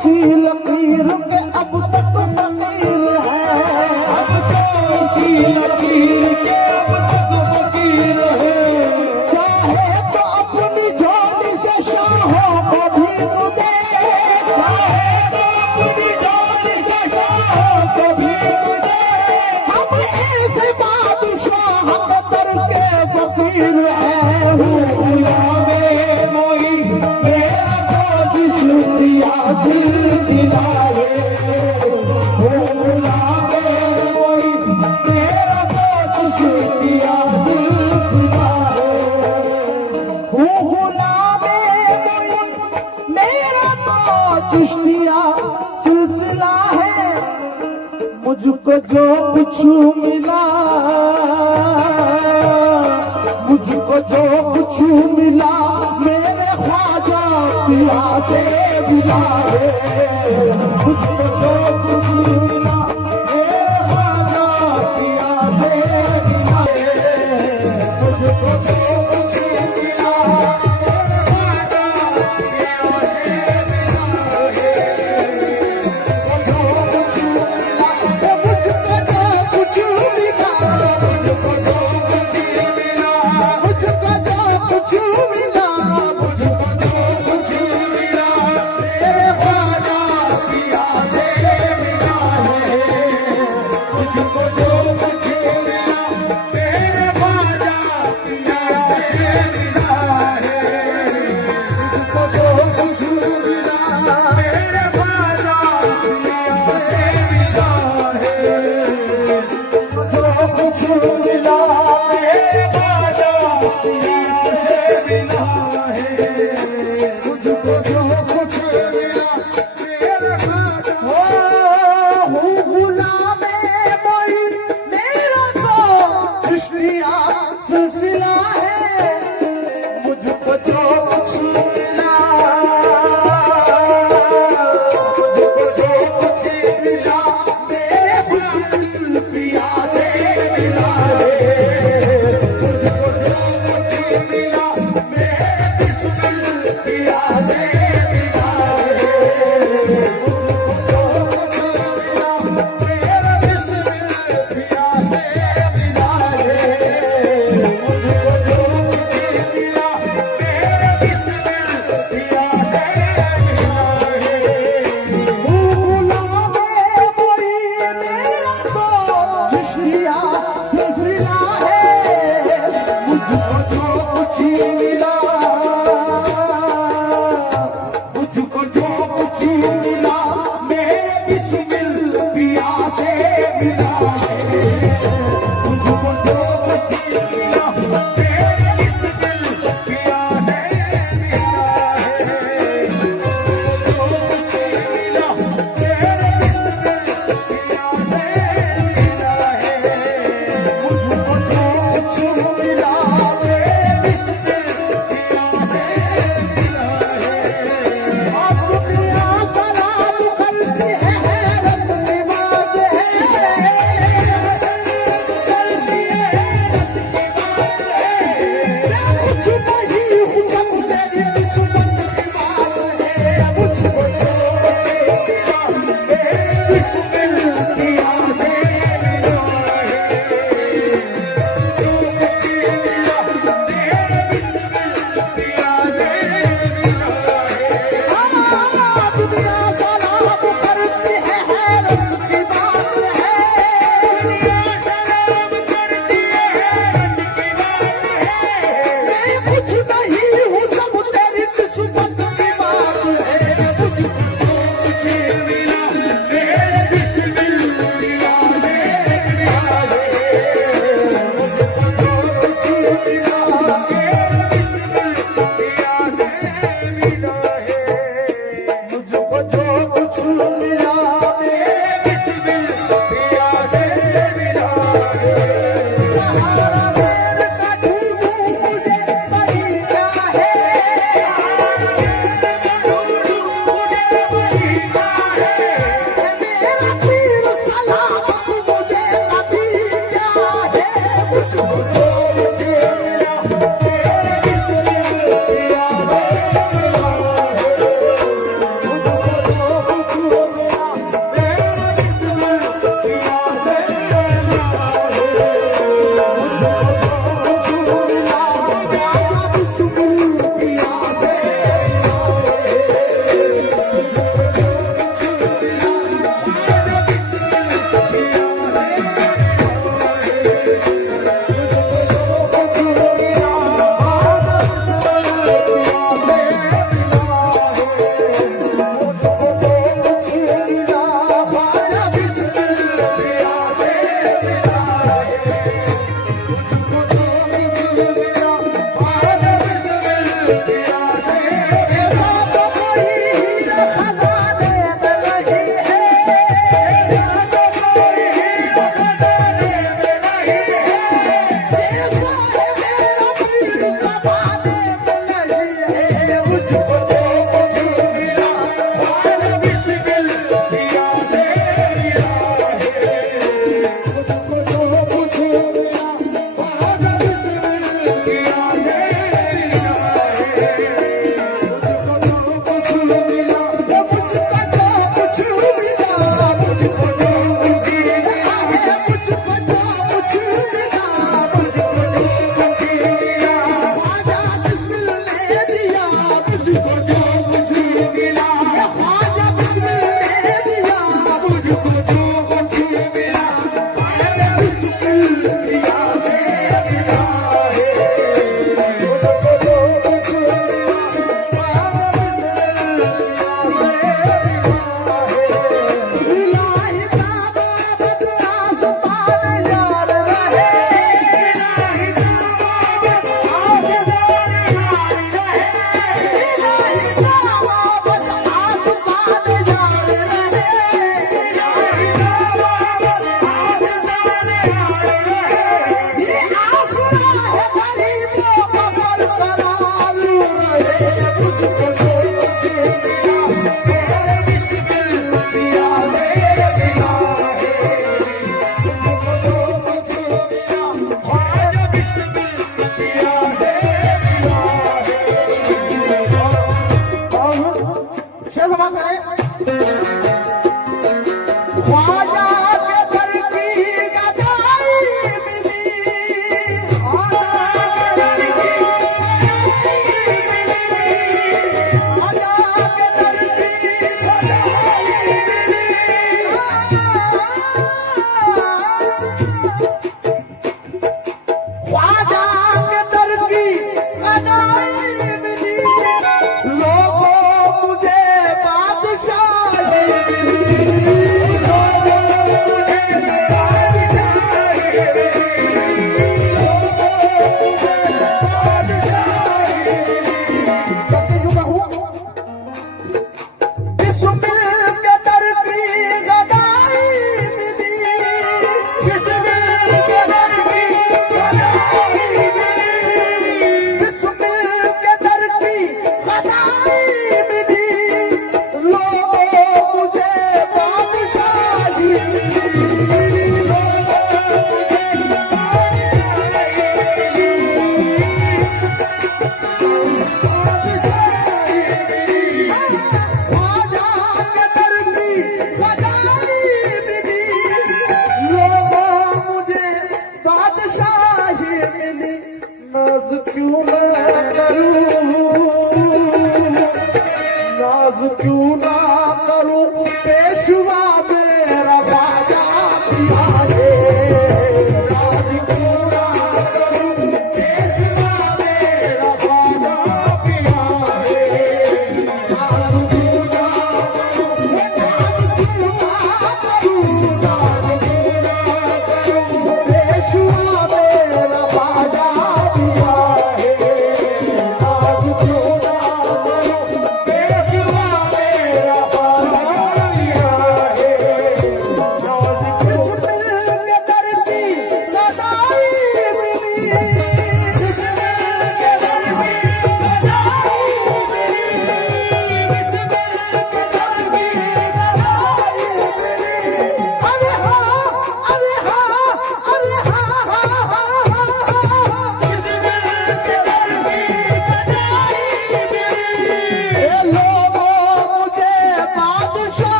इसी लकीर के अब तक फकीर है, अब तो इसी लकीर के अब तक फकीर है। चाहे तो अपनी झोली से शाहों को भीग दे, चाहे तो अपनी झोली से शाहों को भीग दे। हम ऐसे बादशाह कदर के फकीर हैं। गुलामे मोई मेरा तो जिस्म सिलसिला है। गुलामे मोई मेरा तो जिस्म सिलसिला है। गुलामे मोई मेरा तो चिश्तिया सिलसिला है। मुझको जो कुछ मिला, मुझको जो कुछ मिला मेरे ख्वाजा पिया से मिला है। मुझको जो कुछ मिला मेरे ख्वाजा पिया से मिला है। मुझको जो कुछ मिला मेरे ख्वाजा पिया से मिला है। जो कुछ मिला, मुझको जो कुछ मिला, मुझको जो कुछ मिला, मुझको जो कुछ मिला, मुझको जो कुछ मिला मेरे ख्वाजा पिया से मिला है। मुझको जो कुछ मिला मेरे ख्वाजा पिया से मिला है। मुझको जो कुछ मिला मेरे ख्वाजा पिया से मिला है। जो कुछ मिला मेरे ख्वाजा पिया से मिला है। मुझको जो कुछ मिला मेरे ख्वाजा हूँ गुलामे मोई मेरा तो चिश्तिया सिलसिला है। मुझको जो कुछ मिला, मुझको जो कुछ मिला मेरे खुशदिल पिया से मिला है। मुझको जो कुछ मिला मेरे खुशदिल पिया से मिला है। मुझको जो कुछ मिला मेरे बिस्मिल पिया से मिला है। मुझको जो कुछ मिला मेरे बिस्मिल पिया से मिला है। जो कुछ मिला मेरे बिस्मिल पिया से मिला है। मिला है तुझको तो कुछ मिला आदम से मिल गया से ऐसा तो कोई हीरा खजाने में नहीं है, ऐसा तो कोई हीरा खजाने में नहीं है जैसा है मेरा पीर ज़माने में नहीं है। मुझको तो कुछ मिला आदम से मिल गया से मिला है तुझको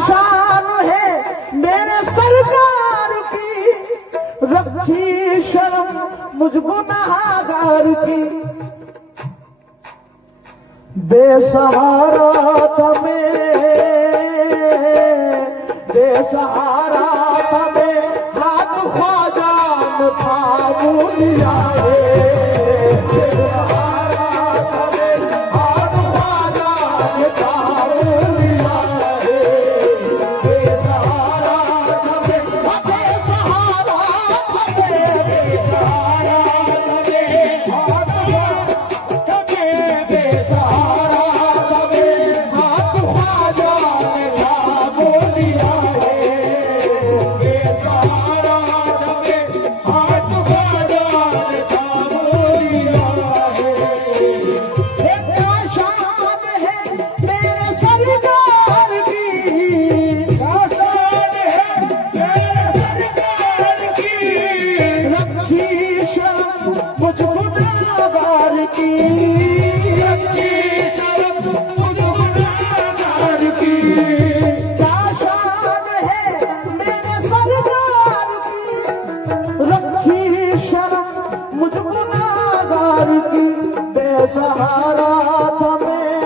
शान है मेरे सरकार की, रखी शर्म मुझ गुनाहगार की। बेसहारा था मैं, बेसहारा था मैं, हाथ ख्वाजा ने थामू लिया है। बेसहारा था मैं, हाथ ख्वाजा ने थामू लिया है। बेसहारा था मैं, बेसहारा था मैं, बेसहारा था मैं, हाथ ख्वाजा ने बेसहारा था मैं, हाथ ख्वाजा ने थामू लिया है। बेसहारा था मैं, हाथ ख्वाजा ने थामू लिया है। ये क्या शान है मेरे सरकार की, क्या शान है मेरे सरकार की, रखी शर्म मुझ गुनाहगार की, रखी शर्म मुझ गुनाहगार की। क्या शान है मेरे सरकार की, रखी शर्म मुझ गुनाहगार की। बेसहारा था मैं,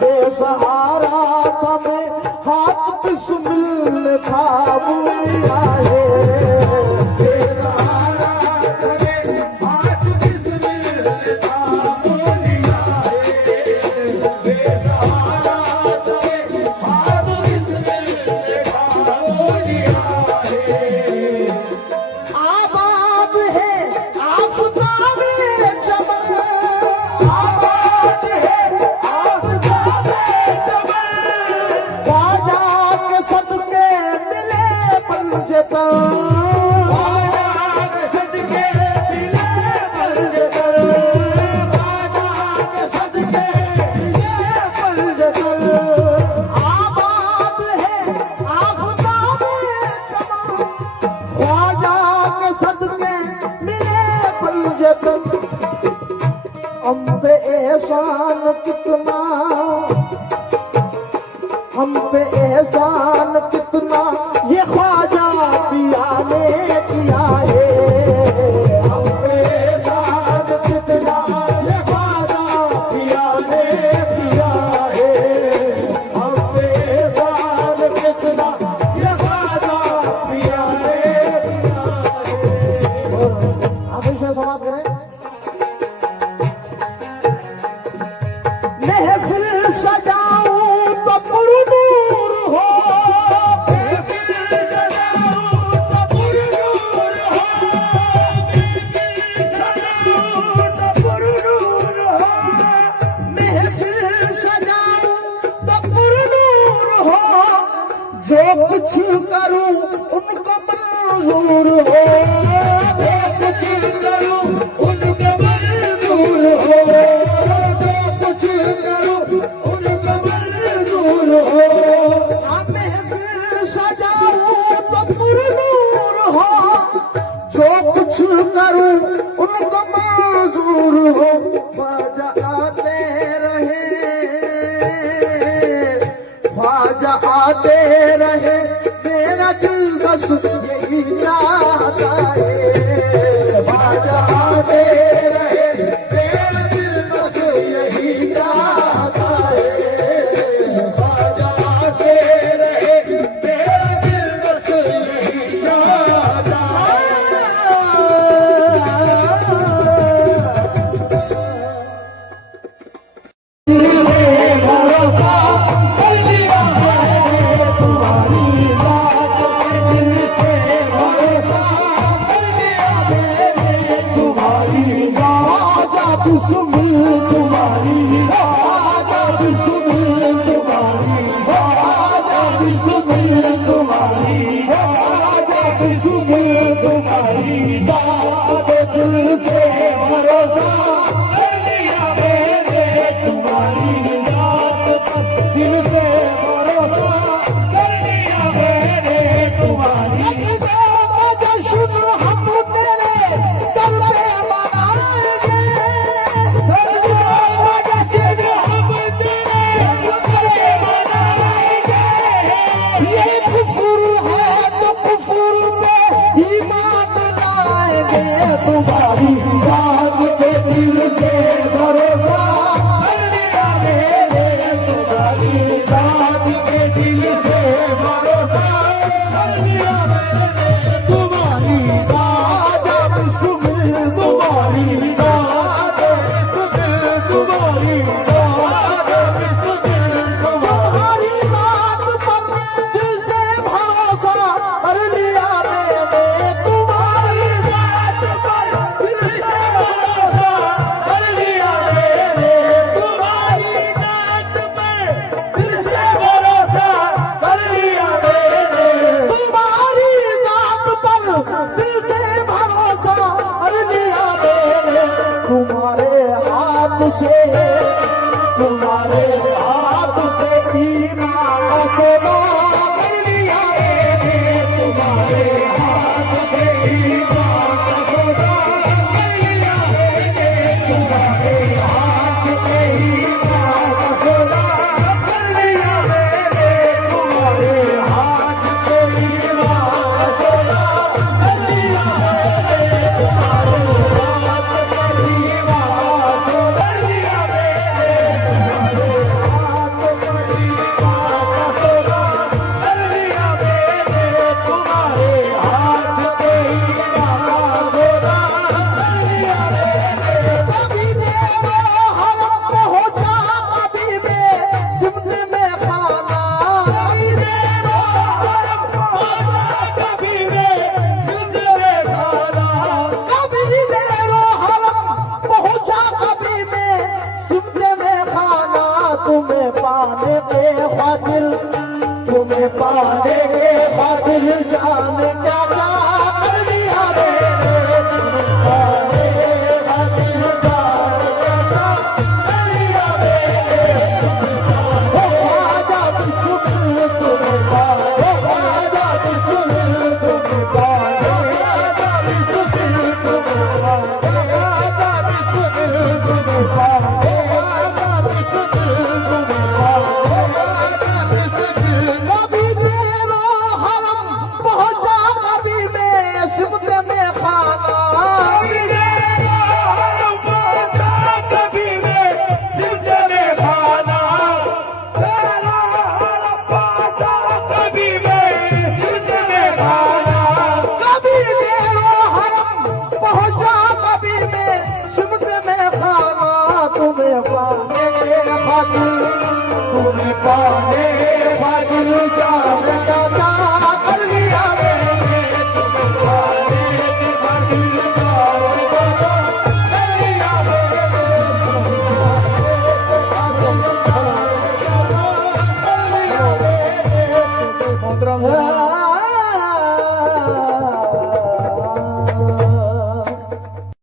बेसहारा था मैं, हाथ बिस्मिल ने थामू लिया है। बेसहारा था मैं, हाथ बिस्मिल ने थामू लिया है। बेसहारा था मैं, हाथ बिस्मिल ने थामू लिया है। आबाद है आफताबे चमन, आबाद है आफताबे चमन, ख्वाजा के सदके मिले पंजतन, ख्वाजा के सदके मिले पंजतन, ख्वाजा के सदके मिले पंजतन। आबाद है आफताबे चमन, ख्वाजा के सदके मिले पंजतन। हम पे एहसान कितना, हम पे एहसान कितना, ये ख्वाजा पिया ने किया है। हम पे एहसान कितना, ये ख्वाजा पिया ने किया है। हम पे एहसान कितना, ये ख्वाजा पिया ने किया है। आगे से समाप्त करें। महफिल सजाऊं तो पुरनूर हो, महफिल सजाऊं तो पुरनूर हो, महफिल सजाऊं तो पुरनूर हो, महफिल सजाऊं तो पुरनूर हो, जो कुछ करूं उनको मंजूर हो, जो कुछ करूं उनको मंजूर हो, जो कुछ करूं उनको मंजूर हो। महफिल सजाऊं तो पुरनूर हो, जो कुछ करूं उनको मंजूर हो। ख्वाजा आते रहे, ख्वाजा आते रहे, मेरा दिल बस यही चाहता है। ख्वाजा आते रहे, मेरा दिल बस यही चाहता है। ख्वाजा आते रहे, मेरा दिल बस यही चाहता है। भरोसा कर लिया है तुम्हारी बात पे, दिल से भरोसा कर लिया मैंने तुम्हारी बात। आजा बिस्मिल तुम्हारी, आजा बिस्मिल तुम्हारी, आजा बिस्मिल तुम्हारी, आजा बिस्मिल तुम्हारी बात, दिल से भरोसा कर लिया मैंने तुम्हारी बात पर, दिल से भरोसा कर लिया मैंने तुम्हारी। जश्न हम तेरे दर पे मनाएंगे, जश्न हम तेरे दर पे तुम्हारी जात के दिल से भरोसा कर लिया मैंने, तुम्हारी जात के दिल से भरोसा कर लिया मैंने, तुम्हारी जात बिस्मिल, तुम्हारी जात बिस्मिल, तुम्हारी जात बिस्मिल, तुम्हारी जात पर दिल से भरोसा कर लिया मैंने, तुम्हारी जात पर दिल से भरोसा कर लिया मैंने, तुम्हारी जात पर दिल से भरोसा कर लिया मैंने, तुम्हारी जात पर दिल से भरोसा कर लिया मैंने, तुम्हारे हाथ से ईमान का सौदा कर लिया मैंने, तुम्हारे हाथ से ईमान का सौदा कर लिया मैंने, तुम्हारे हाथ से ईमान का सौदा कर लिया मैंने, तुम्हारे हाथ से ईमान का सौदा कर लिया मैंने, तुम्हारे हाथ से ईमान का सौदा कर लिया मैंने, तुम्हारे हाथ से ईमान का सौदा कर लिया मैंने, तुम्हारे हाथ से ईमान का सौदा कर लिया मैंने। कभी देरो हरम पहुंचा, कभी में सिमत में खाना, कभी देरो हरम पहुंचा, कभी में सिमत में खाना, कभी देरो हरम पहुंचा, कभी में सिमत में खाना, तुम्हें पाने के खातिर, तुम्हें पाने के खातिर जान क्या क्या कर लिया मैंने, तुम्हें पाने के खातिर जान क्या क्या कर लिया मैंने, ओ ख्वाजा बिस्मिल, तुम्हें पाने, ओ ख्वाजा बिस्मिल, तुम्हें पाने, ख्वाजा बिस्मिल, तुम्हें पाने, ख्वाजा बिस्मिल, तुम्हें पाने, ख्वाजा बिस्मिल, तुम्हें पाने, ख्वाजा बिस्मिल। कभी देरो हरम पहुंचा, कभी में सिमत में खाना, कभी देरो हरम पहुंचा, कभी में सिमत में खाना, देरो हरम पहुंचा, कभी में सिमत में खाना, कभी देरो हरम पहुंचा, कभी में सिमत में खाना, तुम्हें पाने के खातिर, तुम्हें पाने के खातिर जान का